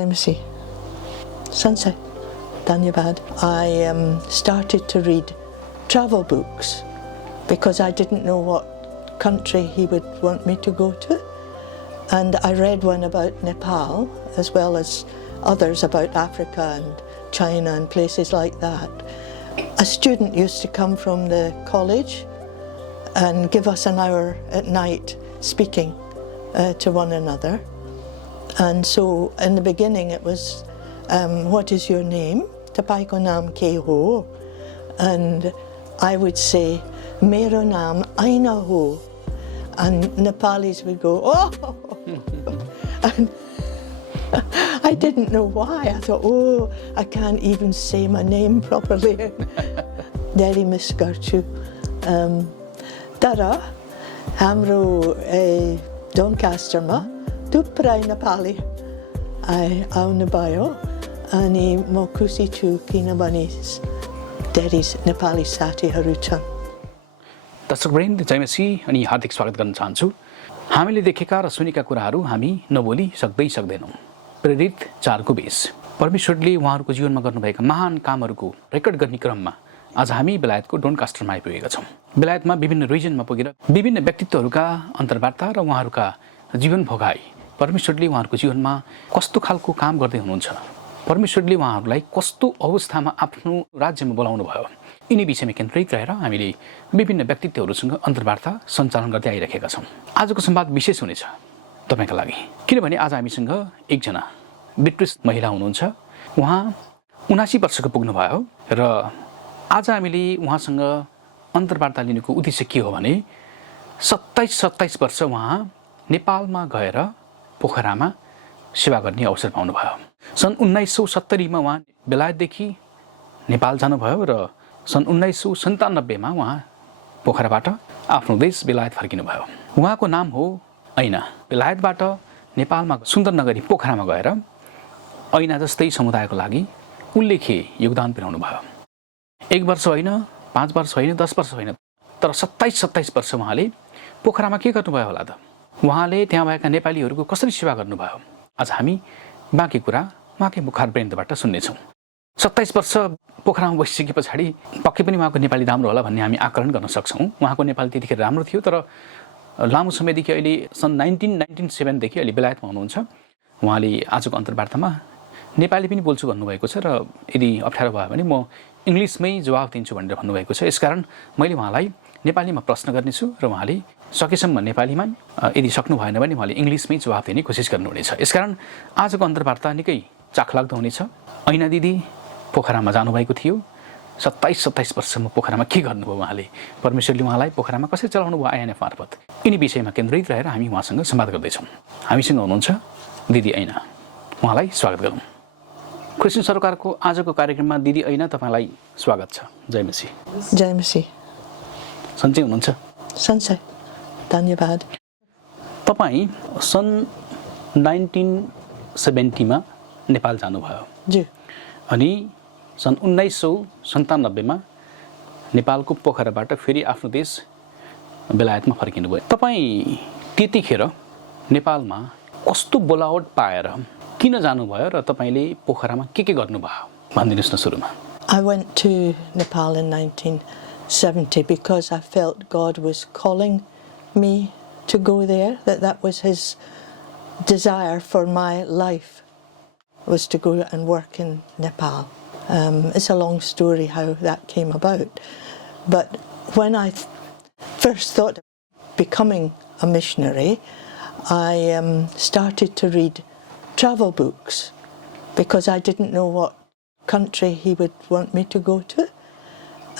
MC. Sunset. Dhanyavad. I started to read travel books because I didn't know what country he would want me to go to. And I read one about Nepal as well as others about Africa and China and places like that. A student used to come from the college and give us an hour at night speaking to one another. And so in the beginning it was, what is your name? Tapai ko naam ke ho? And I would say, Mero naam Aina ho. And Nepalis would go, oh! And I didn't know why. I thought, oh, I can't even say my name properly. Very miss garchu. Tara, hamro Doncaster ma, tuprai Nepali. I auna bio, ani mokusi chu kinabanis. Deris Nepali sati haruchan. दर्शकवृन्द जयमसी अनि हार्दिक स्वागत गर्न चाहन्छु। हामीले देखेका र सुनेका कुराहरू हामी नबोली सक्दैनौँ। प्रेरित 4 को 20 परमेश्वरले उहाँहरूको जीवनमा गर्नुभएका महान कामहरूको रेकर्ड गर्ने क्रममा आज हामी बेलायतको डोनकास्टरमा आइपुगेका छौँ। बेलायतमा विभिन्न रिजनमा पुगेर विभिन्न व्यक्तित्वहरूका अन्तर्वार्ता र उहाँहरूका जीवन भोगाई, परमेश्वरले उहाँहरूको जीवनमा कस्तो खालको काम गर्दै हुनुहुन्छ, परमेश्वरले उहाँहरूलाई कस्तो अवस्थामा आफ्नो राज्यमा बोलाउनु भयो, यिनी विषयमा केन्द्रित रहेर हामीले विभिन्न व्यक्तित्वहरूसँग अन्तर्वार्ता सञ्चालन गर्दै आइरहेका छौँ। आजको संवाद विशेष हुनेछ तपाईका लागि, किनभने आज हामीसँग एकजना ब्रिटिस महिला हुनुहुन्छ। उहाँ 79 वर्षको पुग्नुभयो र आज हामीले उहाँसँग अन्तर्वार्ता लिनुको उद्देश्य के हो भने 27 वर्ष उहाँ नेपालमा गएर पोखरामा सेवा गर्ने अवसर पाउनुभयो। सन् 1970 मा उहाँ बेलायतदेखि नेपाल जानुभयो र सन् 1997 मा उहाँ पोखराबाट आफ्नो देश बेलायत फर्किनुभयो। उहाँको नाम हो ऐना। बेलायतबाट नेपालमा सुन्दर नगरी पोखरामा गएर ऐना जस्तै समुदायको लागि उल्लेख्य योगदान पुर्याउनु भयो। 1 वर्ष होइन, 5 वर्ष होइन, 10 वर्ष होइन, तर 27 वर्ष उहाँले पोखरामा के गर्नुभयो होला त? उहाँले त्यहाँ भएका नेपालीहरूको कसरी सेवा गर्नुभयो, आज हामी बाँकी कुरा उहाँकै मुखारवृन्दबाट सुन्नेछौँ। 27 वर्ष पोखरामा बसिसके पछाडि पक्कै पनि उहाँको नेपाली राम्रो होला भन्ने हामी आकलन गर्न सक्छौँ। उहाँको नेपाली त्यतिखेर राम्रो थियो, तर लामो समयदेखि अहिले सन् 1997 देखि अहिले बेलायतमा हुनुहुन्छ। उहाँले आजको अन्तर्वार्तामा नेपाली पनि बोल्छु भन्नुभएको छ र यदि अप्ठ्यारो भयो भने म इङ्ग्लिसमै जवाफ दिन्छु भनेर भन्नुभएको छ। यसकारण मैले उहाँलाई नेपालीमा प्रश्न गर्नेछु र उहाँले सकेसम्म नेपालीमा, यदि सक्नु भएन भने उहाँले इङ्ग्लिसमै जवाफ दिने कोसिस गर्नुहुनेछ। यसकारण आजको अन्तर्वार्ता निकै चाखलाग्दो हुनेछ। ऐना दिदी पोखरामा जानुभएको थियो। 27 वर्षसम्म पोखरामा के गर्नुभयो उहाँले, परमेश्वरले उहाँलाई पोखरामा कसरी चलाउनु भयो आइएनएफ मार्फत, यिनी विषयमा केन्द्रित रहेर हामी उहाँसँग संवाद गर्दैछौँ। हामीसँग हुनुहुन्छ दिदी ऐना, उहाँलाई स्वागत गरौँ। क्रिस्चियन सरकारको आजको कार्यक्रममा दिदी ऐना तपाईँलाई स्वागत छ। जय मसी। जय मसी। सन्चै हुनुहुन्छ? सन्चै, धन्यवाद। तपाईँ सन् 1970 मा नेपाल जानुभयो। जी। अनि सन् 1997 मा नेपालको पोखराबाट फेरि आफ्नो देश बेलायतमा फर्किनुभयो। तपाईँ त्यतिखेर नेपालमा कस्तो बोलावट पाएर किन जानुभयो र तपाईँले पोखरामा के गर्नुभयो भनिदिनुहोस् न सुरुमा। I went to Nepal in 1970 because I felt God was calling me to go there, that was his desire for my life, was to go and work in Nepal. It's a long story how that came about. But when I first thought of becoming a missionary, I started to read travel books because I didn't know what country he would want me to go to.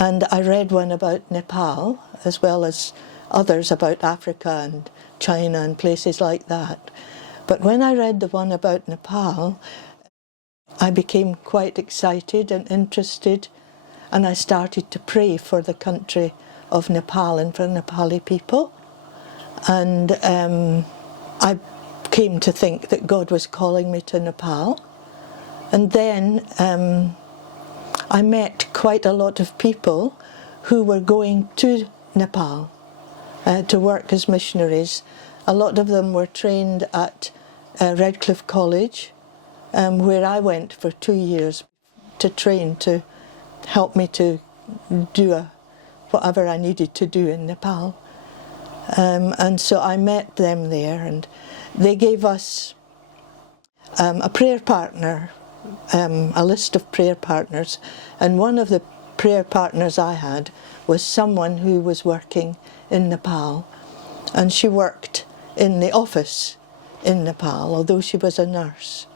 And I read one about Nepal as well as others about Africa and China and places like that. But when I read the one about Nepal, I became quite excited and interested, and I started to pray for the country of Nepal and for Nepali people. And I came to think that God was calling me to Nepal. And then I met quite a lot of people who were going to Nepal to work as missionaries. A lot of them were trained at Redcliffe College, where I went for 2 years to train to help me to do whatever I needed to do in Nepal. And so I met them there, and they gave us a prayer partner, a list of prayer partners, and one of the prayer partners I had was someone who was working in Nepal, and she worked in the office in Nepal, although she was a nurse,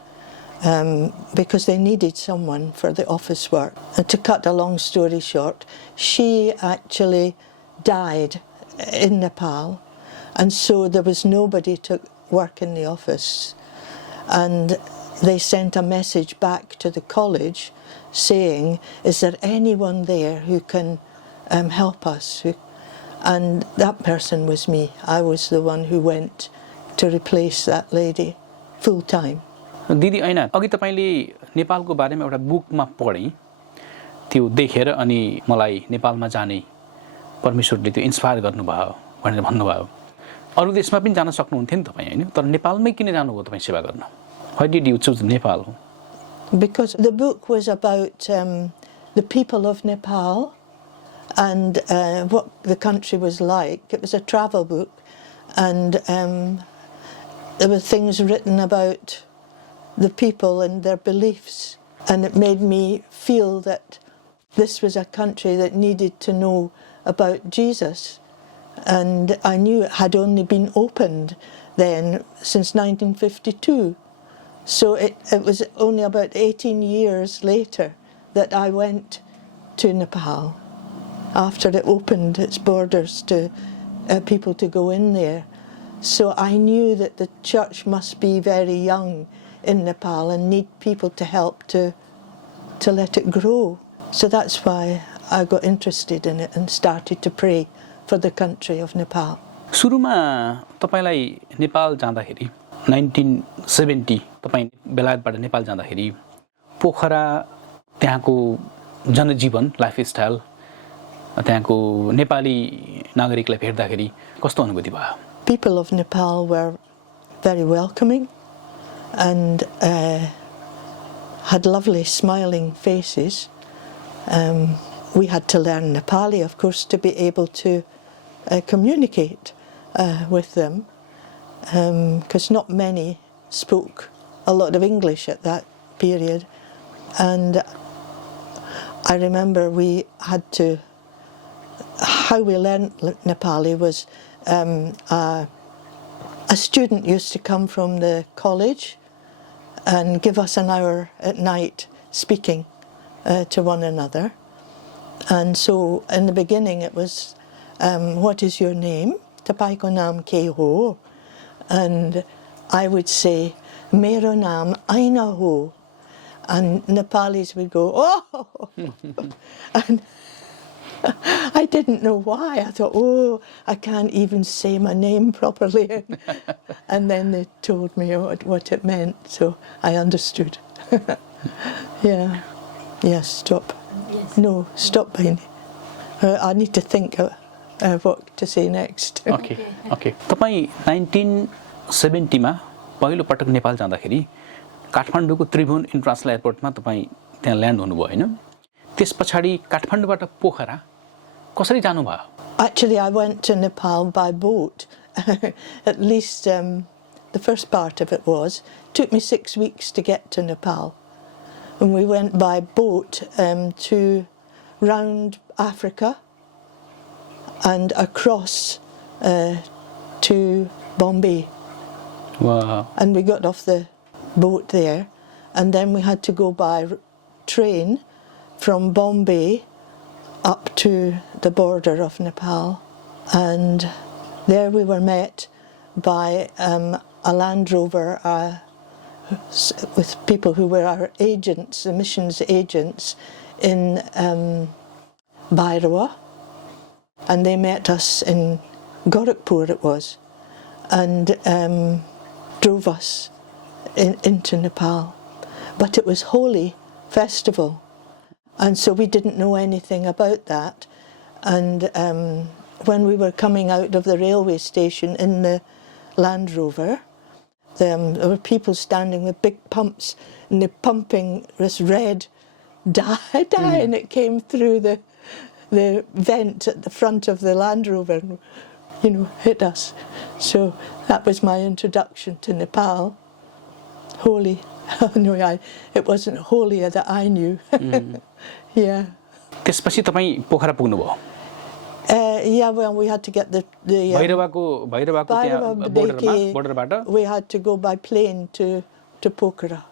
because they needed someone for the office work. And to cut a long story short, she actually died in Nepal, and so there was nobody to work in the office. And they sent a message back to the college saying, is there anyone there who can help us? And that person was me. I was the one who went to replace that lady full time. दिदी हैन अघि तपाईले नेपालको बारेमा एउटा बुकमा पढेँ त्यो देखेर अनि मलाई नेपालमा जाने परमेश्वरले त्यो इन्स्पायर गर्नुभयो भनेर भन्नुभयो अरु देशमा पनि जान सक्नुहुन्थ्यो नि तपाई हैन तर नेपालमै किन जानुभयो तपाई सेवा गर्न Why did you choose Nepal? Because the book was about the people of Nepal and what the country was like. It was a travel book, and there were things written about the people and their beliefs, and it made me feel that this was a country that needed to know about Jesus, and I knew it had only been opened then since 1952. So it was only about 18 years later that I went to Nepal, after it opened its borders to people to go in there. So I knew that the church must be very young in Nepal and need people to help to let it grow. So that's why I got interested in it and started to pray for the country of Nepal. सुरुमा तपाईलाई नेपाल जाँदाखेरि 1970 तपाई बेलायतबाट नेपाल जाँदाखेरि पोखरा त्यहाँको जनजीवन lifestyle त्यहाँको नेपाली नागरिकलाई भेट्दाखेरि कस्तो अनुभूति भयो? People of Nepal were very welcoming and had lovely smiling faces. We had to learn Nepali, of course, to be able to communicate with them, because not many spoke a lot of English at that period. And I remember we had to, how we learned Nepali was a student used to come from the college and give us an hour at night speaking to one another. And so in the beginning it was, what is your name? Tapaiko naam ke ho? And I would say, Mero naam Aina ho. And Nepalis would go, oh! And I didn't know why. I thought, oh, I can't even say my name properly. And then they told me what it meant, so I understood. Yeah. Yes, stop. Yes. No, stop, Baini. I need to think what to say next. Okay, okay. तपाई 1970 मा पहिलो पटक नेपाल जाँदाखेरि काठमाडौँको त्रिभुवन international एयरपोर्टमा तपाई त्यहाँ land हुनुभयो हैन? त्यसपछि काठमाडौँबाट पोखरा कसरी जानु भयो? Actually, I went to Nepal by boat. At least the first part of it took me 6 weeks to get to Nepal. And we went by boat to round Africa and across to Bombay. Wow. And we got off the boat there, and then we had to go by train from Bombay up to the border of Nepal. And there we were met by a Land Rover with people who were our agents, the missions agents in Bhairawa. And they met us in Gorakhpur it was, and drove us into Nepal. But it was Holi festival, and so we didn't know anything about that. And when we were coming out of the railway station in the Land Rover, There were people standing with big pumps, and they're pumping this red dye, and it came through the vent at the front of the Land Rover and, hit us. So that was my introduction to Nepal. Holy. No, it wasn't holy that I knew. Yeah. त्यसपछि तपाईँ पोखरा पुग्नुभयो Yeah, well, we had to get the भैरवाको त्यहाँ बोर्डरबाट we had to go by plane to Pokhara.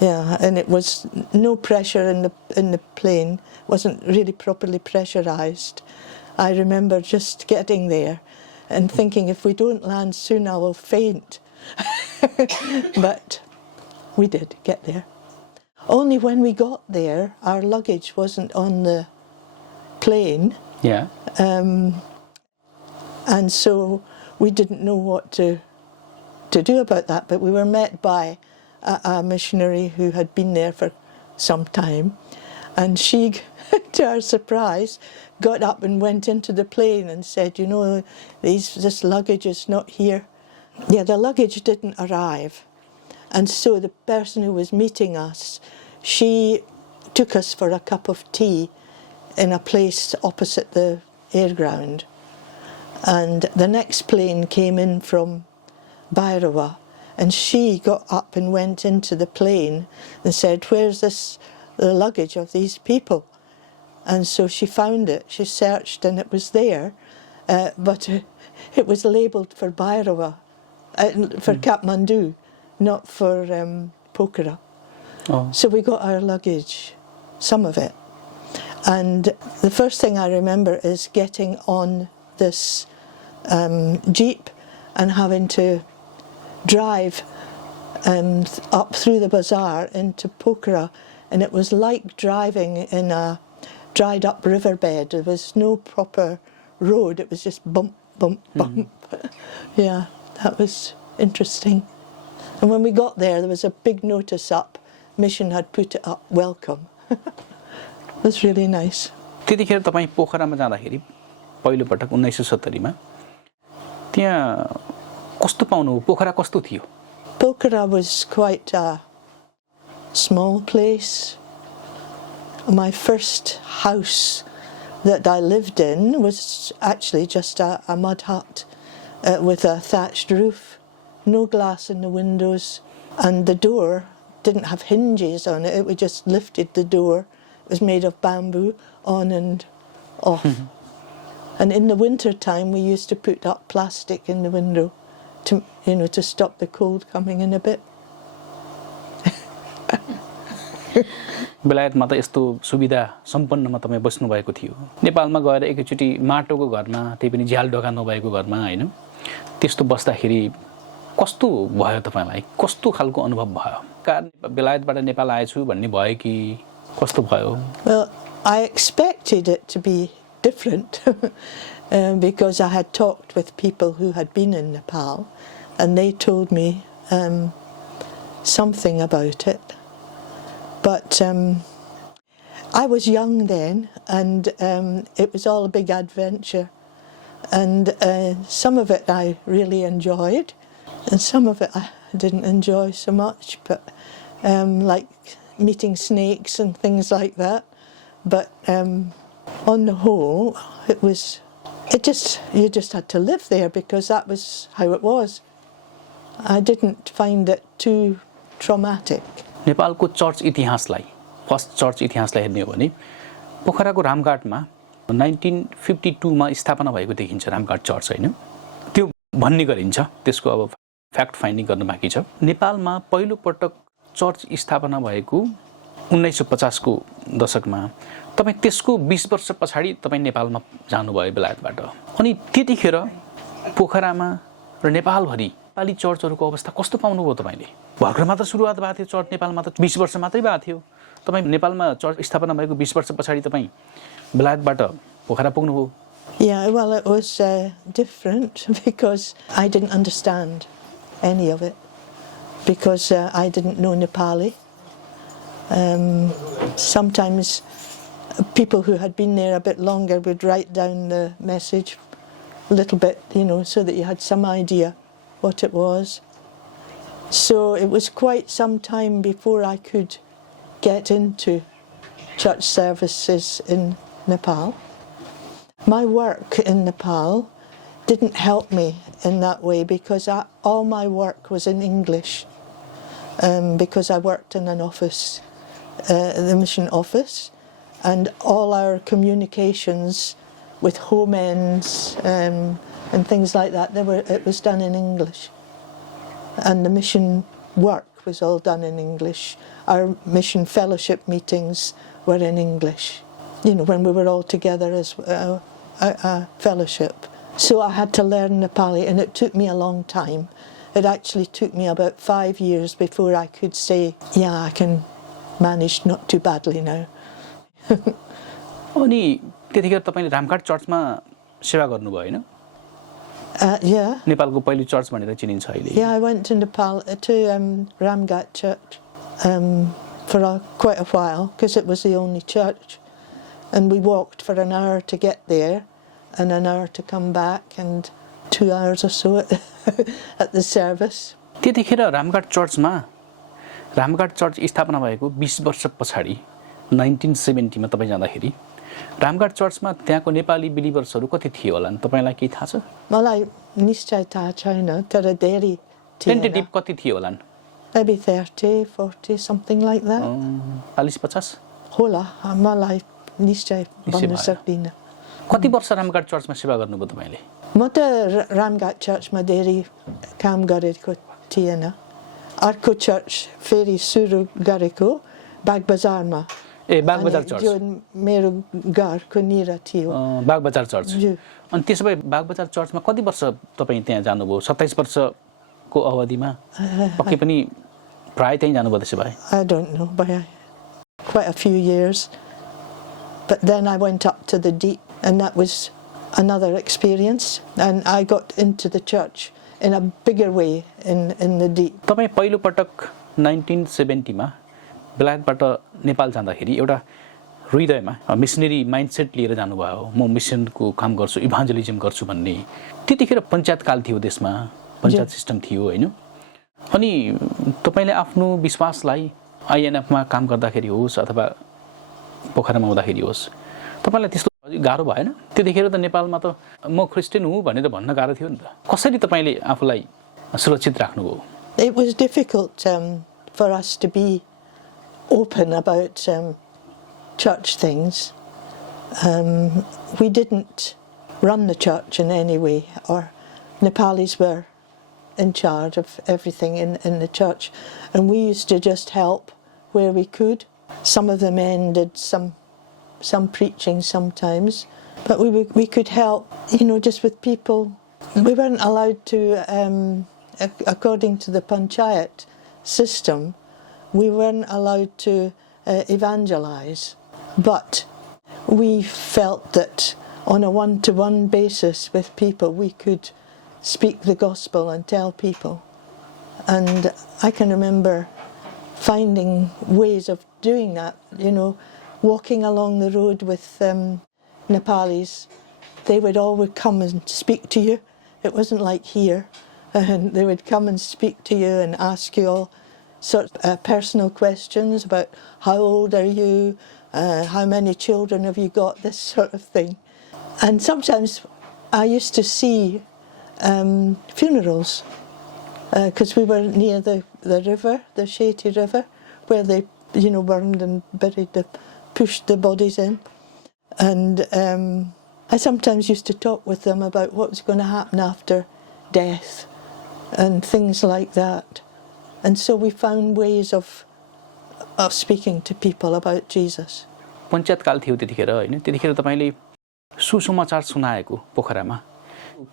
Yeah, and it was no pressure in the plane. Wasn't really properly pressurized. I remember just getting there and thinking, if we don't land soon, I will faint. But we did get there. Only when we got there, our luggage wasn't on the plane. Yeah. And so we didn't know what to do about that, but we were met by a missionary who had been there for some time, and she, to our surprise, got up and went into the plane and said, this luggage is not here. Yeah, the luggage didn't arrive, and so the person who was meeting us, she took us for a cup of tea in a place opposite the airground. And the next plane came in from Bhairava, and she got up and went into the plane and said, where's the luggage of these people? And so she found it, she searched, and it was there, but it was labelled for Bhairava, for Kathmandu, not for Pokhara. Oh. So we got our luggage, some of it. And the first thing I remember is getting on this jeep and having to drive up through the bazaar into Pokhara, and it was like driving in a dried up riverbed. There was no proper road, it was just bump, bump, bump. Yeah, that was interesting. And when we got there was a big notice up, Mission had put it up, welcome. It was really nice. त्यतिखेर तपाईँ पोखरामा जाँदाखेरि पहिलो पटक 1970 मा त्यहाँ कस्तो पाउनु पोखरा कस्तो थियो Pokhara was quite a small place. My first house that I lived in was actually just a mud hut with a thatched roof, no glass in the windows, and the door didn't have hinges on it. We just lifted the door. It was made of bamboo, on and off. And in the winter time, we used to put up plastic in the window to stop the cold coming in a bit. बेलायतमा त यस्तो सुविधा सम्पन्नमा तपाईँ बस्नु भएको थियो नेपालमा गएर एकैचोटी माटोको घरमा त्यही पनि झ्याल ढोका नभएको घरमा हैन त्यस्तो बस्दाखेरि कस्तो भयो तपाईलाई कस्तो खालको अनुभव भयो बेलायतबाट नेपाल आएछु भन्ने भयो कि कस्तो भयो Well, I expected it to be different because I had talked with people who had been in Nepal and they told me something about it. But I was young then, and it was all a big adventure. And some of it I really enjoyed, and some of it I didn't enjoy so much, but like meeting snakes and things like that. But on the whole, you just had to live there because that was how it was. I didn't find it too traumatic. नेपालको church इतिहासलाई first church इतिहासलाई हेर्ने हो भने पोखराको रामघाटमा 1952 मा स्थापना भएको देखिन्छ Ramghat church हैन त्यो भन्ने गरिन्छ त्यसको अब फ्याक्ट फाइन्डिङ गर्न बाँकी छ नेपालमा पहिलो पटक चर्च स्थापना भएको 1950 को दशकमा तपाई त्यसको 20 वर्ष पछाडी तपाई नेपालमा जानुभयो बेलायतबाट अनि त्यतिखेर पोखरामा र नेपाल भरि नेपाली चर्चहरुको अवस्था कस्तो पाउनुभयो तपाईले भर्खर मात्र सुरुवात भएको थियो चर्च नेपालमा त 20 वर्ष मात्रै भएको थियो तपाई नेपालमा चर्च स्थापना भएको 20 वर्ष पछाडी तपाई बेलायतबाट पोखरा पुग्नुभयो Yeah, well, it was different because I didn't understand any of it because I didn't know Nepali. Sometimes people who had been there a bit longer would write down the message a little bit, so that you had some idea what it was. So it was quite some time before I could get into church services in Nepal. My work in Nepal didn't help me in that way because all my work was in English, because I worked in an office, the mission office, and all our communications with home ends and things like that, it was done in English. And the mission work was all done in English. Our mission fellowship meetings were in English, when we were all together as a fellowship. So I had to learn Nepali, and it took me a long time. It actually took me about 5 years before I could say, yeah, I can manage not too badly now. अनि त्यतिखेर तपाईले रामघाट चर्चमा सेवा गर्नुभयो हैन? Yeah. नेपालको पहिलो church भनेर चिनिन्छ अहिले. Yeah, I went to Nepal to Ramgat Church for quite a while because it was the only church, and we walked for an hour to get there and an hour to come back and 2 hours or so at the service. त्यतिखेर Ramghat church स्थापना भएको 20 वर्ष पछाडि 1970 मा तपाई जाँदाखेरि रामघाट चर्चमा त्यहाँको नेपाली बिलिभर्सहरु कति थियो होला नि तपाईलाई के थाहा छ? मलाई निश्चय थाहा छैन, तर धेरै थियो. टेन्टेटिभ कति थियो होला नि? Maybe 30, 40, something like that. 40-50 होला, मलाई निश्चय भन्न सक्दिनँ. कति वर्ष रामघाट चर्चमा सेवा गर्नुभयो तपाईले? म त रामघाट चर्चमा धेरै काम गरेको थिएन. अर्को चर्च फेरि सुरु गरेको बागबजारमा. बागबजार चर्च जो मेरो घरको निर थियो. बागबजार चर्च. अनि त्यसो भए बागबजार चर्चमा कति वर्ष तपाई त्यहाँ जानुभयो? 27 वर्षको अवधिमा पक्कै पनि प्राय त्यही जानुभयो त्यसो भए? I don't know, but quite a few years. But then I went up to the deep, and that was another experience, and I got into the church in a bigger way in the deep. तपाई पहिलो पटक 1970 मा बेलायतबाट नेपाल जाँदाखेरि एउटा हृदयमा missionary mindset लिएर जानुभयो. म मिसनको काम गर्छु, इभान्जलिजम गर्छु भन्ने. त्यतिखेर पञ्चायत काल थियो देशमा, पञ्चायत सिस्टम थियो हैन? अनि तपाईले आफ्नो विश्वासलाई आईएनएफ मा काम गर्दाखेरि होस् अथवा पोखरामा हुँदाखेरि होस्, तपाईलाई त्यस्तो गाह्रो भएन? त्यतिखेर त नेपालमा त म क्रिस्चियन हुँ भनेर भन्न गाह्रो थियो नि त. कसरी तपाईले आफूलाई सुरक्षित राख्नुभयो? It was difficult for us to be open about church things. We didn't run the church in any way, or Nepalis were in charge of everything in the church, and we used to just help where we could. Some of the men did some preaching sometimes, but we could help, just with people. We weren't allowed to, according to the panchayat system, we weren't allowed to evangelize, but we felt that on a one-to-one basis with people we could speak the gospel and tell people. And I can remember finding ways of doing that, walking along the road with Nepalis. They would always come and speak to you. It wasn't like here. And they would come and speak to you and ask you all sorts of personal questions about how old are you, how many children have you got, this sort of thing. And sometimes I used to see funerals because we were near the river, the Sheti River, where they burned and buried pushed the bodies in. And I sometimes used to talk with them about what was going to happen after death and things like that. And so we found ways of speaking to people about Jesus. Panchayat काल थियो त्यतिखेर हैन? त्यतिखेर तपाईले सुसमाचार सुनाएको पोखरामा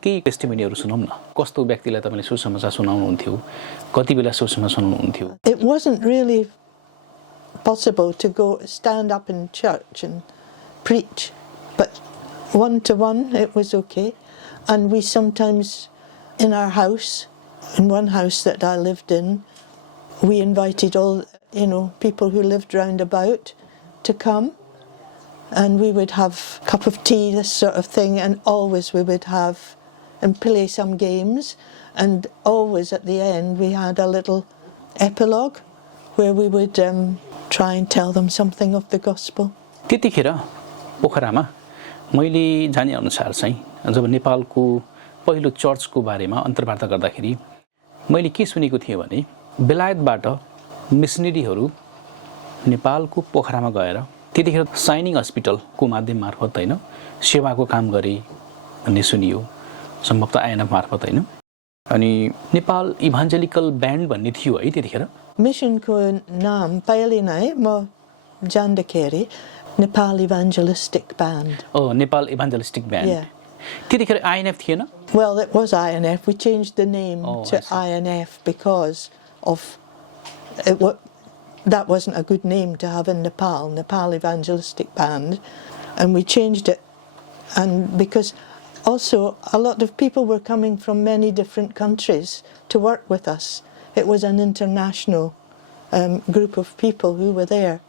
केही टेस्टिमोनीहरु सुनाउँ न. कस्तो व्यक्तिलाई तपाईले सुसमाचार सुनाउनुहुन्थ्यो? कति बेला सुसमाचार सुनाउनुहुन्थ्यो? It wasn't really possible to stand up in church and preach, but one-to-one it was okay. And we sometimes, in our house, in one house that I lived in, we invited all, people who lived round about to come, and we would have a cup of tea, this sort of thing, and always we would have and play some games. And always at the end we had a little epilogue where we would try and tell them something of the gospel. त्यतिखेर पोखरामा मैले जाने अनुसार चाहिँ जब नेपालको पहिलो चर्चको बारेमा अन्तर्वार्ता गर्दाखेरि मैले के सुनेको थिएँ भने बेलायतबाट मिसनरीहरू नेपालको पोखरामा गएर त्यतिखेर साइनिङ हस्पिटलको माध्यम मार्फत हैन सेवाको काम गरे भन्ने सुनियो सम्भवतः आइएनएफ मार्फत हैन अनि नेपाल इभान्जेलिकल ब्यान्ड भन्ने थियो है त्यतिखेर मिसनको नाम पहिले नै म जान्दाखेरि Nepal Evangelistic Band. Oh, Nepal Evangelistic Band. Yeah. त्यतिखेर आइएनएफ थिएन Well, it was INF. We changed the name to INF because of that wasn't a good name to have in Nepal, Nepal Evangelistic Band, and we changed it. And because also a lot of people were coming from many different countries to work with us. It was an international group of people who were there.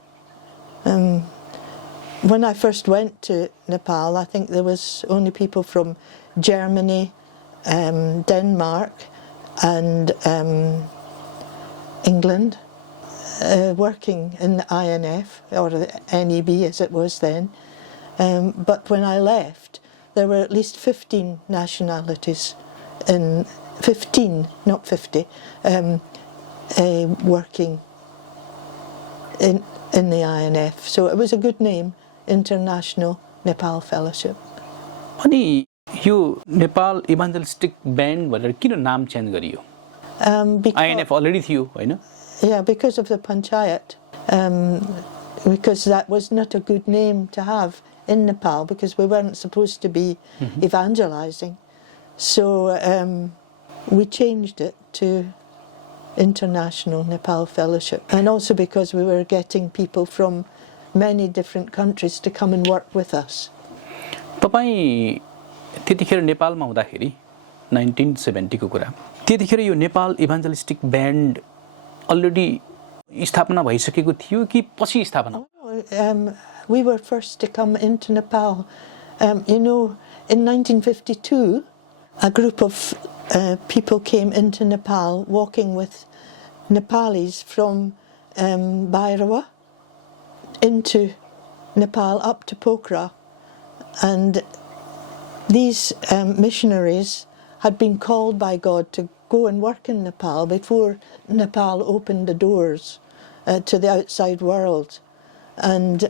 When I first went to Nepal, I think there was only people from Germany, Denmark and England working in the INF, or the NEB as it was then. But when I left, there were at least 15 nationalities, 15, not 50, working in the INF. So it was a good name, International Nepal Fellowship. अनि यो Nepal इभान्जेलिस्टिक band भनेर किन नाम change गरियो INF already थियो हैन Yeah, because of the panchayat, because that was not a good name to have in Nepal, because we weren't supposed to be evangelizing. So we changed it to International Nepal Fellowship, and also because we were getting people from many different countries to come and work with us. तपाई त्यतिखेर नेपालमा हुँदाखेरि 1970 को कुरा त्यतिखेर यो Nepal इभान्जेलिस्टिक band already स्थापना भइसकेको थियो कि पछि स्थापना We were first to come into Nepal. You know, in 1952 a group of people came into Nepal walking with Nepalis from Bhairawa into Nepal up to Pokhara, and these missionaries had been called by God to go and work in Nepal before Nepal opened the doors to the outside world. And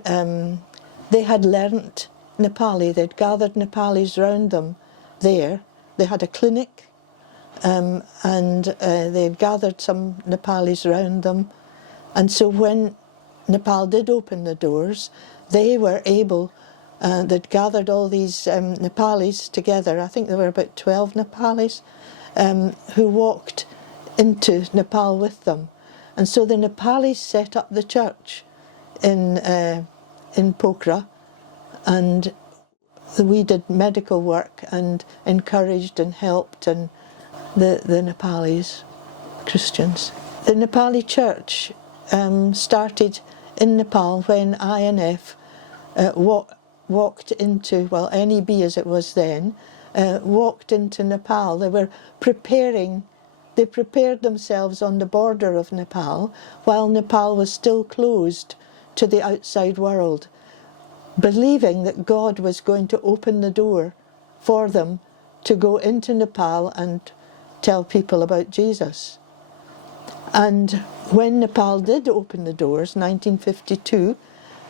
they had learnt Nepali. They'd gathered Nepalis round them there. They had a clinic, and they'd gathered some Nepalis round them. And so when Nepal did open the doors, they were able, they'd gathered all these Nepalis together. I think there were about 12 Nepalis who walked into Nepal with them. And so the Nepalis set up the church in Pokhara, and we did medical work and encouraged and helped and the Nepalis Christians. The Nepali church started in Nepal when INF walked into, well, NEB as it was then, walked into Nepal. They were they prepared themselves on the border of Nepal while Nepal was still closed to the outside world, believing that God was going to open the door for them to go into Nepal and tell people about Jesus. And when Nepal did open the doors, 1952,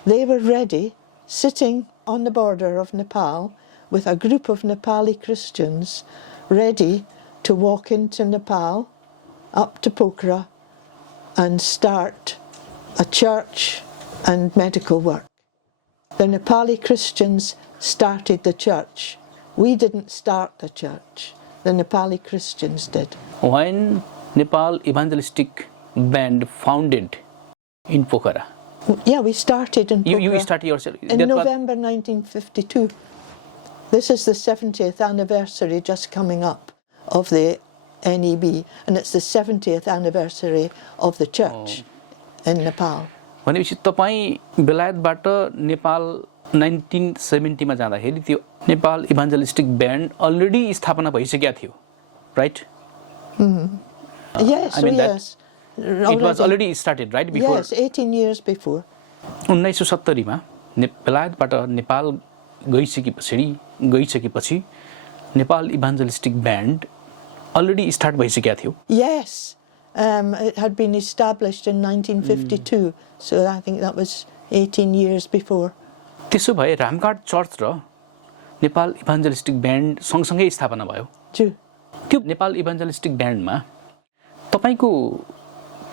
they were ready, sitting on the border of Nepal with a group of Nepali Christians, ready to walk into Nepal, up to Pokhara, and start a church and medical work. The Nepali Christians started the church. We didn't start the church. The Nepali Christians did. When Nepal Evangelistic Band founded in Pokhara? Yeah, we started in Pokhara. You started yourself? In November 1952. This is the 70th anniversary just coming up of the NEB, and it's the 70th anniversary of the church in Nepal. भनेपछि तपाई बेलायतबाट नेपाल 1970 मा जाँदाखेरि त्यो Nepal evangelistic band already स्थापना भइसकेको थियो, right? Yes, I mean that yes. It was already started, right? Before Yes, 18 years before. 1970 मा बेलायतबाट नेपाल गइसकेपछि Nepal evangelistic band already start भइसकेको थियो. Yes, it had been established in 1952, so I think that was 18 years before. त्यसो भए Ramghat church र Nepal evangelistic band सँगसँगै स्थापना भयो. त्यो नेपाल इभान्जलिस्टिक ब्यान्डमा तपाईको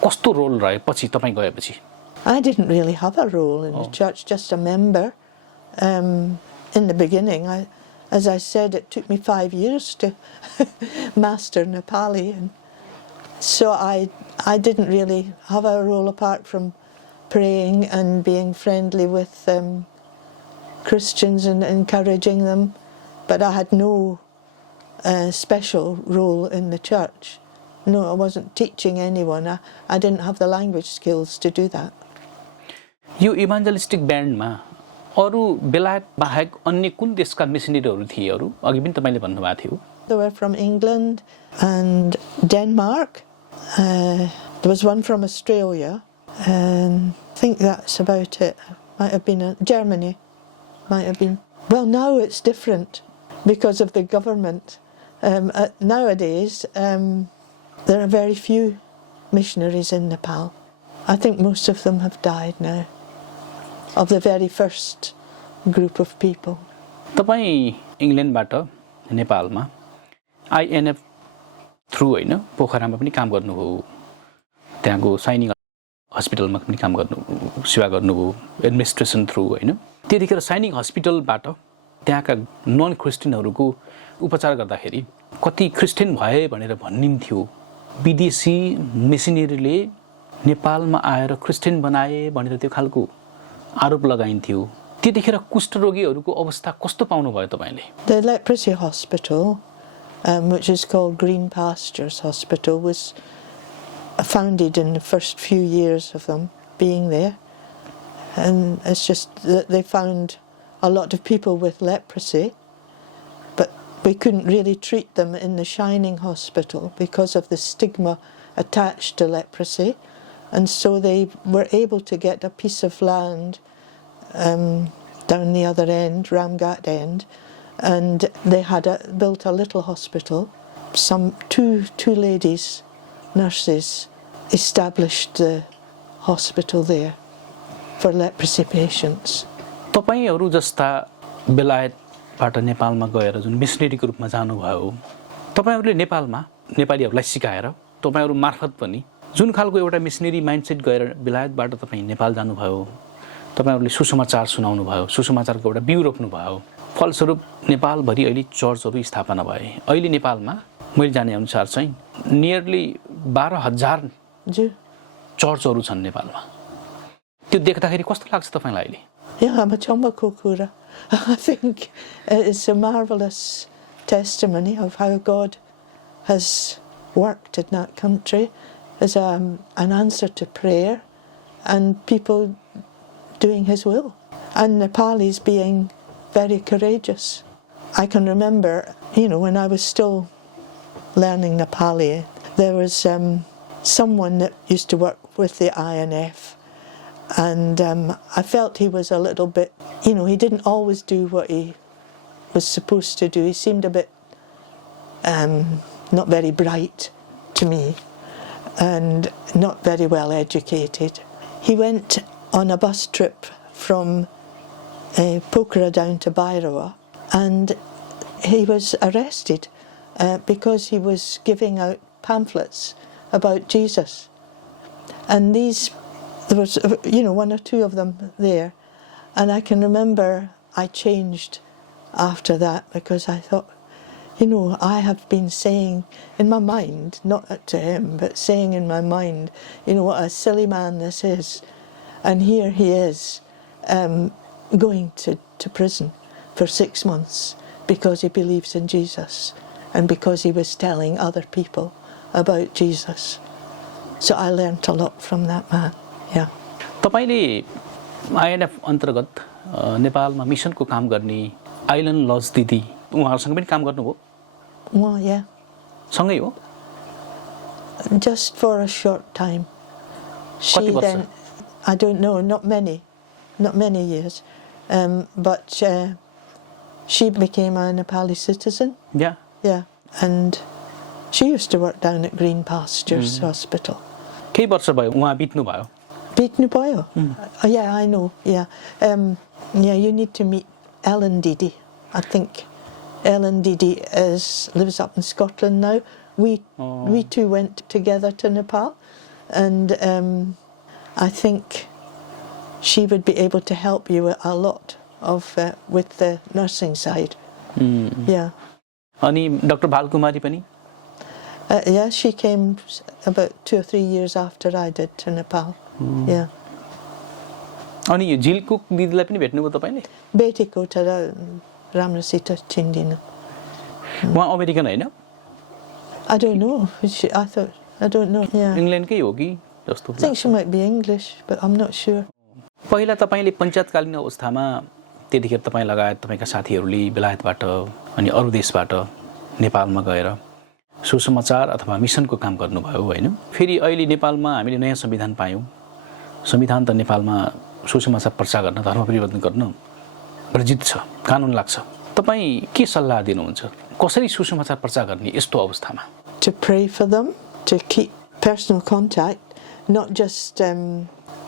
कस्तो रोल रह्यो पछि तपाई गएपछि? I didn't really have a role in the church, just a member. In the beginning, as I said, it took me 5 years to master Nepali, and so I didn't really have a role apart from praying and being friendly with Christians and encouraging them, but I had no special role in the church. No, I wasn't teaching anyone. I didn't have the language skills to do that. Yo evangelistic ब्यान्डमा अरु बेलायत बाहेक अन्य कुन देशका मिसनरीहरू थिए? अरु अघि पनि तपाईले भन्नुभएको थियो. They were from England and Denmark. There was one from Australia, and I think that's about it. Might have been Germany. Might have been. Well, now it's different because of the government. Nowadays, there are very few missionaries in Nepal. I think most of them have died now, of the very first group of people. तपाई इंग्ल्यान्डबाट नेपालमा INF through हैन पोखरामा पनि काम गर्नुभयो. त्यहाँको सैनिक हस्पिटलमा पनि काम गर्नु सेवा गर्नुभयो, एडमिनिस्ट्रेसन थ्रु हैन. त्यतिखेर सैनिक हस्पिटलबाट त्यहाँका नन क्रिस्चियनहरुको उपचार गर्दाखेरि कति क्रिस्चियन भए भनेर भन्निन्थ्यो. विदेशी मिसनरीले नेपालमा आएर क्रिस्चियन बनाए भनेर त्यो खालको आरोप लगाइन्थ्यो. त्यतिखेर कुष्ठरोगीहरुको अवस्था कस्तो पाउनु भयो तपाईले? The leprosy hospital, which is called Green Pastures Hospital, was founded in the first few years of them being there, and it's just that they found a lot of people with leprosy, but we couldn't really treat them in the Shining Hospital because of the stigma attached to leprosy, and so they were able to get a piece of land down the other end, Ramgat end, and they had built a little hospital. Two ladies, nurses, established the hospital there for leprosy patients. तपाईहरु जस्ता बेलायतबाट नेपालमा गएर जुन मिसनरीको रूपमा जानुभयो, तपाईहरुले नेपालमा नेपालीहरुलाई सिकाएर तपाईहरु मार्फत पनि जुन खालको एउटा मिसनरी माइन्डसेट गएर बेलायतबाट तपाई नेपाल जानुभयो, तपाईहरुले सुसमाचार सुनाउनु भयो, सुसमाचारको एउटा बिउ रोप्नु भयो. फलस्वरूप नेपाल भरि अहिले चर्चहरु स्थापना भए. अहिले नेपालमा मैले जाने अनुसार चाहिँ नियरली 12,000 चर्चहरु छन् नेपालमा. त्यो देख्दाखेरि कस्तो लाग्छ तपाईलाई अहिले? Yeah, I'm a Chomakokura. I think it's a marvelous testimony of how God has worked in that country as an answer to prayer and people doing His will. And Nepalis being very courageous. I can remember, when I was still learning Nepali, there was someone that used to work with the INF, and I felt he was a little bit, he didn't always do what he was supposed to do. He seemed a bit not very bright to me and not very well educated. He went on a bus trip from Pokhara down to Bhairawa, and he was arrested because he was giving out pamphlets about Jesus. And there was, one or two of them there. And I can remember I changed after that because I thought, I have been saying in my mind, not to him, but saying in my mind, what a silly man this is. And here he is going to prison for 6 months because he believes in Jesus and because he was telling other people about Jesus. So I learned a lot from that man. Yeah. तपाईले INF अन्तर्गत नेपालमा मिसनको काम गर्ने island लज दिदी उहाँहरूसँग पनि काम गर्नुभयो Well, yeah, सँगै हो just for a short time. She Kati then, I don't know, not many years, but she became a Nepali citizen. या Yeah, and she used to work down at Green Pastures Hospital. केही वर्ष भयो उहाँ बित्नु भयो Beatnu Boyo? Yeah, I know. Yeah, yeah. You need to meet Ellen Didi. I think Ellen Didi lives up in Scotland now. We two went together to Nepal, and I think she would be able to help you a lot with the nursing side. Yeah. अनि doctor भालकुमारी पनि Yeah, she came about 2 or 3 years after I did to Nepal. Yeah. अनि यो झिलकुक दिदीलाई पनि भेट्नुभयो तपाईँले Betiko tada Ramrasita Chindina. उहाँ American होइन I don't know. I don't know. Yeah. इङ्ल्यान्डकै हो कि जस्तो I think she might be English, but I'm not sure. पहिला तपाईँले पञ्चायतकालीन अवस्थामा त्यतिखेर तपाईँ लगायत तपाईँका साथीहरूले बेलायतबाट अनि अरू देशबाट नेपालमा गएर सुसमाचार अथवा मिसनको काम गर्नुभयो होइन फेरि अहिले नेपालमा हामीले नयाँ संविधान पायौँ संविधान त नेपालमा सुसमाचार प्रचार गर्न धर्म परिवर्तन गर्न वर्जित छ कानुन लाग्छ तपाईँ के सल्लाह दिनुहुन्छ कसरी सुसमाचार प्रचार गर्ने यस्तो अवस्थामा To pray for them, to keep personal contact, not just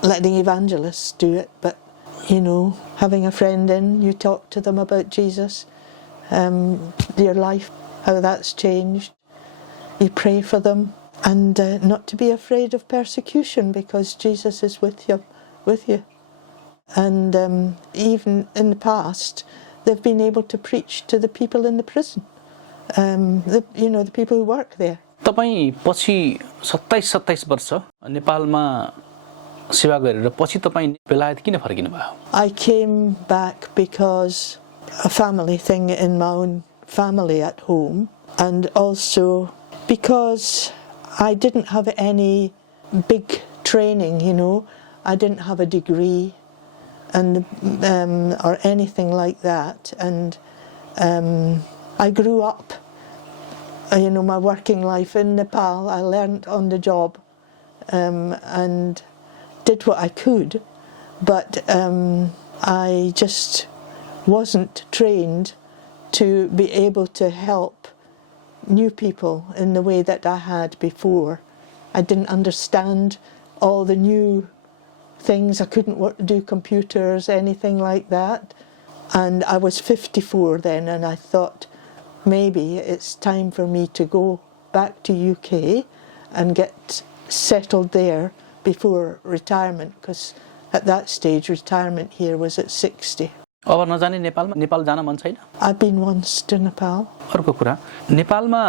letting evangelists do it, but, having a friend in, you talk to them about Jesus, your life, how that's changed. You pray for them, and not to be afraid of persecution because Jesus is with you. And even in the past, they've been able to preach to the people in the prison, the people who work there. तपाईँ पछि 27 वर्ष नेपालमा सेवा गरेर पछि तपाईँ बेलायत किन फर्किनु भयो I came back because a family thing in my own family at home, and also because I didn't have any big training, I didn't have a degree and or anything like that, and I grew up, my working life in Nepal. I learned on the job and did what I could, but I just wasn't trained to be able to help new people in the way that I had before. I didn't understand all the new things. I couldn't do computers, anything like that. And I was 54 then, and I thought maybe it's time for me to go back to UK and get settled there before retirement, because at that stage retirement here was at 60. अब नजाने नेपालमा नेपाल जान मन छैन I've been once to Nepal. अर्को कुरा नेपालमा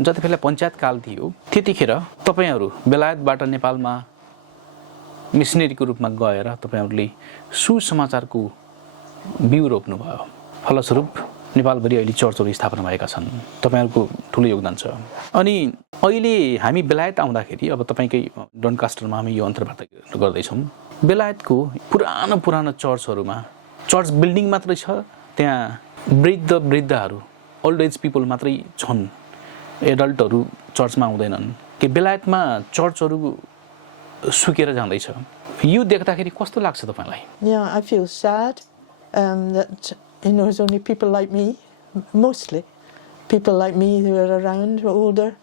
जति बेला पञ्चायत काल थियो त्यतिखेर तपाईहरु बेलायतबाट नेपालमा मिसनरीको रूपमा गएर तपाईहरुले सुसमाचारको बिउ रोप्नु भयो फलस्वरूप नेपालभरि अहिले चर्चहरू स्थापना भएका छन् तपाईहरुको ठूलो योगदान छ अनि अहिले हामी बेलायत आउँदाखेरि अब तपाईकै डनकास्टरमा हामी यो अन्तर्वार्ता गर्दै छौं बेलायतको पुरानो चर्चहरुमा चर्च बिल्डिङ मात्रै छ त्यहाँ वृद्धहरु ओल्ड एज पिपल मात्रै छन् एडल्टहरु चर्चमा आउँदैनन् के बेलायतमा चर्चहरु सुकेर जाँदैछ यो देख्दाखेरि कस्तो लाग्छ तपाईलाई Yeah, I feel sad that it's only people like me, mostly people like me who are around, who are older,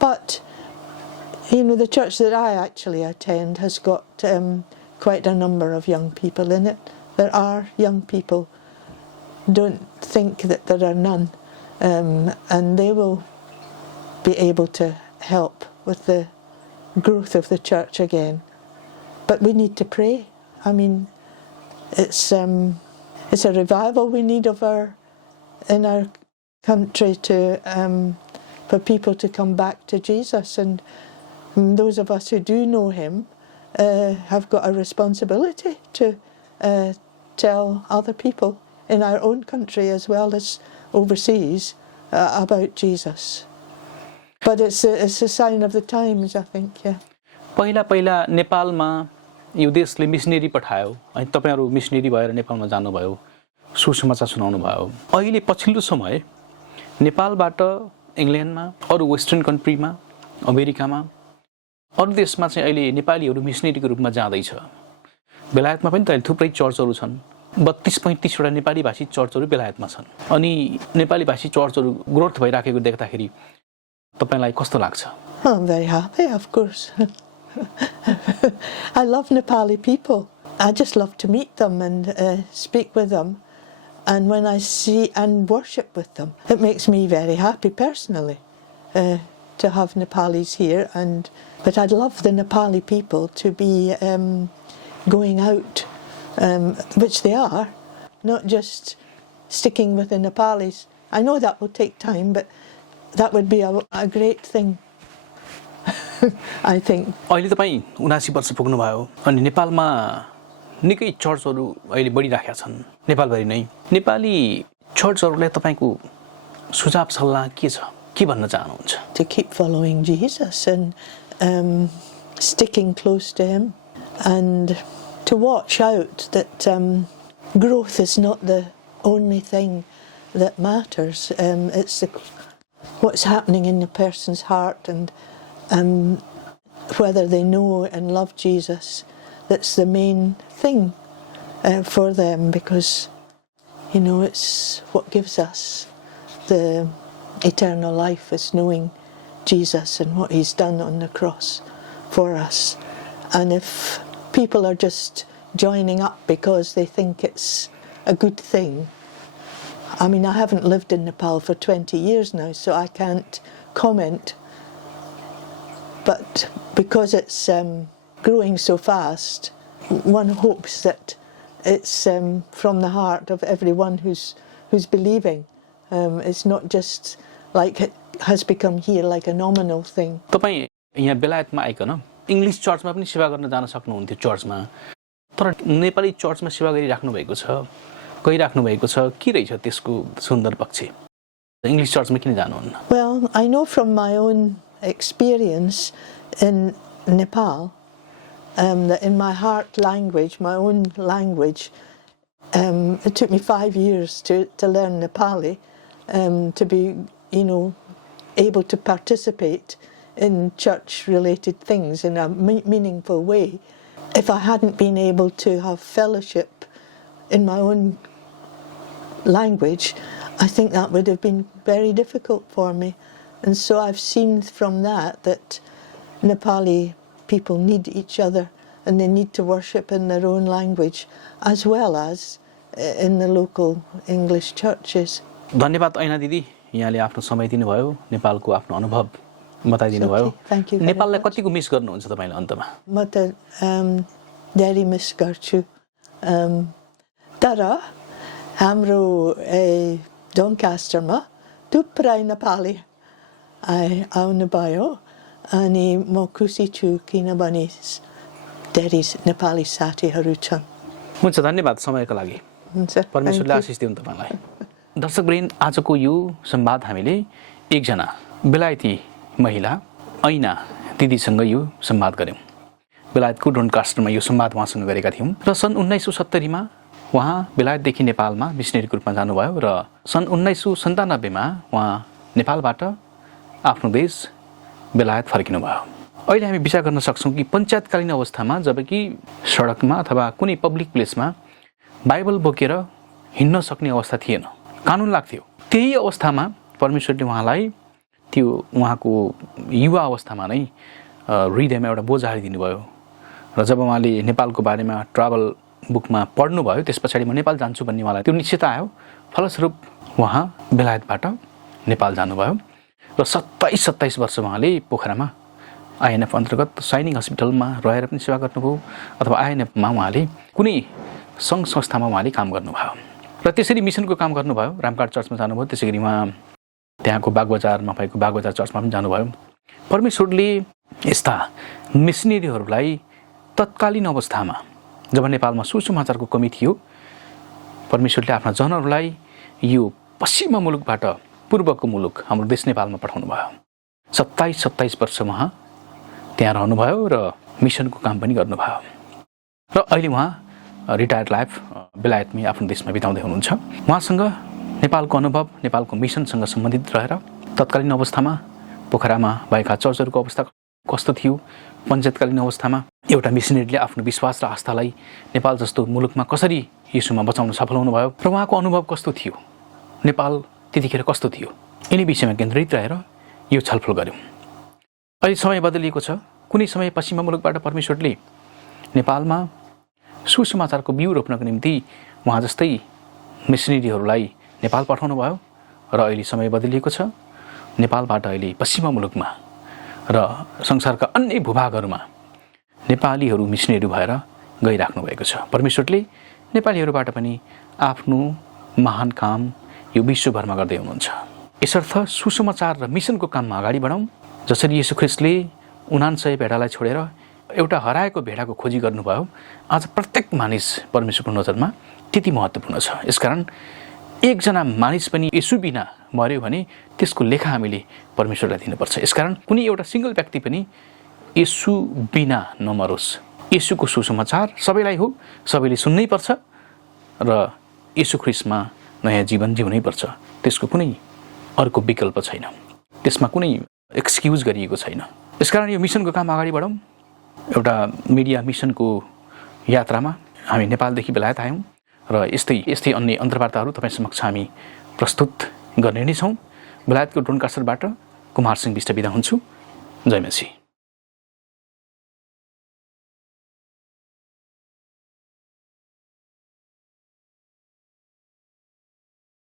but the church that I actually attend has got quite a number of young people in it. There are young people. Don't think that there are none, and they will be able to help with the growth of the church again. But we need to pray. I mean, it's a revival we need in our country for people to come back to Jesus, and those of us who do know him have got a responsibility to tell other people in our own country as well as overseas about Jesus. But it's a sign of the times, I think. Yeah. पहिला नेपालमा यो देशले missionary पठायो अनि तपाईँहरू missionary भएर नेपालमा जानुभयो, सुसमाचार सुनाउनु भयो। अहिले पछिल्लो समय नेपालबाट इङ्ल्यान्डमा, अरू वेस्टर्न कन्ट्रीमा, अमेरिकामा, अरू देशमा चाहिँ अहिले नेपालीहरू मिसनरीको रूपमा जाँदैछ। बेलायतमा पनि त अहिले थुप्रै चर्चहरू छन्। 32-35 वटा नेपाली भाषी चर्चहरू बेलायतमा छन्। अनि नेपाली भाषी चर्चहरू ग्रोथ भइराखेको देख्दाखेरि तपाईँलाई कस्तो लाग्छ? I'm very happy, of course. I love Nepali people. I just love to meet them and speak with them. And when I see and worship with them, it makes me very happy personally to have Nepalis here. But I'd love the Nepali people to be going out, which they are, not just sticking with the Nepalis. I know that will take time, but that would be a great thing. I think. अहिले तपाईँ 79 वर्ष पुग्नुभयो अनि नेपालमा निकै चर्चहरू अहिले बढिराखेका छन् नेपालभरि नै। नेपाली चर्चहरूलाई तपाईँको सुझाव सल्लाह के छ? के भन्न चाहनुहुन्छ? To keep following Jesus and sticking close to him, and to watch out that growth is not the only thing that matters. It's what's happening in the person's heart and whether they know and love Jesus. That's the main thing for them, because it's what gives us the eternal life is knowing Jesus and what he's done on the cross for us. And if people are just joining up because they think it's a good thing, I mean, I haven't lived in Nepal for 20 years now, so I can't comment. But because it's growing so fast, one hopes that it's from the heart of everyone who's believing. It's not just like it has become here like a nominal thing. तपाईँ यहाँ बेलायतमा icon English चर्चमा पनि सेवा गर्न जान सक्नुहुन्थ्यो चर्चमा, तर नेपाली चर्चमा सेवा गरिराख्नु भएको छ, गइराख्नु भएको छ। के रहेछ त्यसको सुन्दर पक्ष? इङ्ग्लिस चर्चमा किन जानुहुन्न? Well, I know from my own experience in Nepal that in my heart language, my own language, it took me 5 years to learn Nepali, to be, able to participate in church-related things in a meaningful way. If I hadn't been able to have fellowship in my own language, I think that would have been very difficult for me. And so I've seen from that Nepali people need each other and they need to worship in their own language as well as in the local English churches. धन्यवाद ऐना दिदी, यहाँले आफ्नो समय दिनुभयो, नेपालको आफ्नो अनुभव बताइदिनु भयो। Thank you. नेपाललाई कतिको मिस गर्नुहुन्छ तपाईले अन्तमा? म त धेरै मिस गर्छु। तर हाम्रो डोनकास्टरमा थुप्रै नेपाली आउनुभयो अनि म खुसी छु किनभने धेरै नेपाली साथीहरू छन्। हुन्छ, धन्यवाद समयको लागि। परमेश्वरले आशिष दिउन् तपाईलाई। दर्शकवृन्द, आजको यो संवाद हामीले एकजना बेलायती महिला ऐना दिदीसँग यो संवाद गऱ्यौँ। बेलायतको डोनकास्टरमा यो संवाद उहाँसँग गरेका थियौँ र सन् 1970 मा उहाँ बेलायतदेखि नेपालमा मिसनरीको रूपमा जानुभयो र सन् 1997 मा उहाँ नेपालबाट आफ्नो देश बेलायत फर्किनुभयो। अहिले हामी विचार गर्न सक्छौँ कि पञ्चायतकालीन अवस्थामा जबकि सडकमा अथवा कुनै पब्लिक प्लेसमा बाइबल बोकेर हिँड्न सक्ने अवस्था थिएन, कानुन लाग्थ्यो, त्यही अवस्थामा परमेश्वरले उहाँलाई त्यो उहाँको युवा अवस्थामा नै हृदयमा एउटा बोझ हालिदिनु भयो र जब उहाँले नेपालको बारेमा ट्राभल बुकमा पढ्नुभयो त्यस पछाडि म नेपाल जान्छु भन्ने उहाँलाई त्यो निश्चयता आयो। फलस्वरूप उहाँ बेलायतबाट नेपाल जानुभयो र 27 वर्ष उहाँले पोखरामा आइएनएफ अन्तर्गत साइनिङ हस्पिटलमा रहेर पनि सेवा गर्नुभयो अथवा आइएनएफमा उहाँले कुनै सङ्घ संस्थामा उहाँले काम गर्नुभयो र त्यसरी मिसनको काम गर्नुभयो। रामकाट चर्चमा जानुभयो, त्यसै गरी उहाँ त्यहाँको बागबजारमा भएको बागबजार चर्चमा पनि जानुभयो। परमेश्वरले यस्ता मिसनरीहरूलाई तत्कालीन अवस्थामा जब नेपालमा सुसमाचारको कमी थियो, परमेश्वरले आफ्ना जनहरूलाई यो पश्चिमा मुलुकबाट पूर्वको मुलुक हाम्रो देश नेपालमा पठाउनु भयो। 27 वर्ष उहाँ त्यहाँ रहनुभयो र मिसनको काम पनि गर्नुभयो। र अहिले उहाँ रिटायर्ड लाइफ बेलायतमै आफ्नो देशमा बिताउँदै हुनुहुन्छ। उहाँसँग नेपालको अनुभव, नेपालको मिसनसँग सम्बन्धित रहेर तत्कालीन अवस्थामा पोखरामा भएका चर्चहरूको अवस्था कस्तो थियो, पञ्चायतकालीन अवस्थामा एउटा मिसनरीले आफ्नो विश्वास र आस्थालाई नेपाल जस्तो मुलुकमा कसरी यीशुमा बचाउन सफल हुनुभयो र उहाँको अनुभव कस्तो थियो, नेपाल त्यतिखेर कस्तो थियो, यिनी विषयमा केन्द्रित रहेर यो छलफल गऱ्यौँ। अहिले समय बदलिएको छ। कुनै समय पश्चिमा मुलुकबाट परमेश्वरले नेपालमा सुसमाचारको बिउ रोप्नको निम्ति उहाँ जस्तै मिसनरीहरूलाई नेपाल पठाउनु भयो र अहिले समय बदलिएको छ। नेपालबाट अहिले पश्चिमा मुलुकमा र संसारका अन्य भूभागहरूमा नेपालीहरू मिसनरी भएर गइराख्नु भएको छ। परमेश्वरले नेपालीहरूबाट पनि आफ्नो महान काम यो विश्वभरमा गर्दै हुनुहुन्छ। यसर्थ सुसमाचार र मिसनको काममा अगाडि बढौँ। जसरी येशू ख्रिस्टले 99 भेडालाई छोडेर एउटा हराएको भेडाको खोजी गर्नुभयो, आज प्रत्येक मानिस परमेश्वरको नजरमा त्यति महत्त्वपूर्ण छ। यसकारण एकजना मानिस पनि येशू बिना मर्यो भने त्यसको लेखा हामीले परमेश्वरलाई दिनुपर्छ। यसकारण कुनै एउटा सिंगल व्यक्ति पनि येशू बिना नमरोस्। येशूको सुसमाचार सबैलाई हो, सबैले सुन्नै पर्छ र येशू ख्रिस्टमा नयाँ जीवन जिउनै पर्छ। त्यसको कुनै अर्को विकल्प छैन, त्यसमा कुनै एक्सक्युज गरिएको छैन। यसकारण यो मिसनको काम अगाडि बढौँ। एउटा मिडिया मिसनको यात्रामा हामी नेपालदेखि बेलायत आयौँ र यस्तै अन्य अन्तर्वार्ताहरू तपाईँ समक्ष हामी प्रस्तुत गर्ने नै छौँ। बेलायतको डोनकासरबाट कुमार सिंह विष्ट बिदा हुन्छु। जय मसीह।